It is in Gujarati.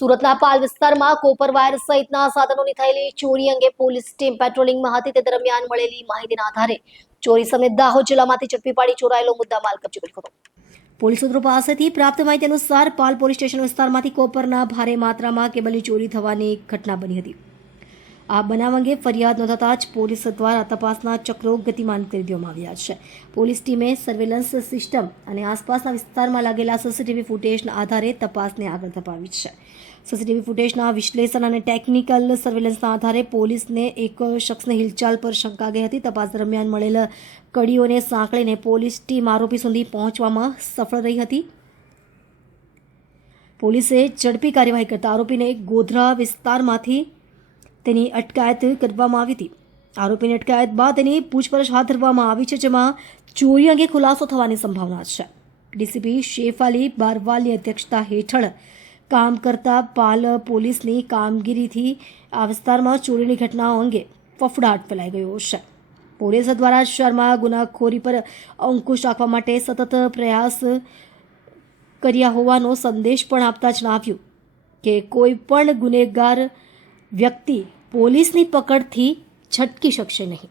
સુરતના પાલ વિસ્તારમાં કોપર વાયર સહિતના સાધનોની થયેલી ચોરી અંગે પોલીસ ટીમ પેટ્રોલિંગમાં હતી. તે દરમિયાન મળેલી માહિતીના આધારે ચોરી સમેત દાહોદ જિલ્લામાંથી ઝડપી પાડી ચોરાયેલો મુદ્દામાલ કબજે કર્યો હતો. પોલીસ સૂત્રો પાસેથી પ્રાપ્ત માહિતી અનુસાર પાલ પોલીસ સ્ટેશન વિસ્તારમાંથી કોપરના ભારે માત્રામાં કેબલની ચોરી થવાની ઘટના બની હતી. આ બનાવ અંગે ફરિયાદ નોંધાતા જ પોલીસ દ્વારા તપાસના ચક્રો ગતિમાન કરી દેવામાં આવ્યા છે. પોલીસ ટીમે સર્વેલન્સ સિસ્ટમ અને આસપાસના વિસ્તારમાં લાગેલા સીસીટીવી ફૂટેજના આધારે તપાસને આગળ ધપાવી છે. સીસીટીવી ફૂટેજના વિશ્લેષણ અને ટેકનિકલ સર્વેલન્સના આધારે પોલીસને એક શખ્સને હિલચાલ પર શંકા ગઈ હતી. તપાસ દરમિયાન મળેલ કડીઓને સાંકળીને પોલીસ ટીમ આરોપી સુધી પહોંચવામાં સફળ રહી હતી. પોલીસે ઝડપી કાર્યવાહી કરતા આરોપીને ગોધરા વિસ્તારમાંથી તેની અટકાયત કરવામાં આવી હતી. આરોપીની અટકાયત બાદ તેની પૂછપરછ હાથ ધરવામાં આવી છે, જેમાં ચોરી અંગે ખુલાસો થવાની સંભાવના છે. ડીસીપી શેફાલી બારવાલની અધ્યક્ષતા હેઠળ કામ કરતા પાલ પોલીસની કામગીરીથી આ વિસ્તારમાં ચોરીની ઘટનાઓ અંગે ફફડાટ ફેલાઈ ગયો છે. પોલીસ દ્વારા શહેરમાં ગુનાખોરી પર અંકુશ રાખવા માટે સતત પ્રયાસ કર્યા હોવાનો સંદેશ પણ આપતા જણાવ્યું કે કોઈ પણ ગુનેગાર વ્યક્તિ પોલીસની પકડથી છટકી શકશે નહીં.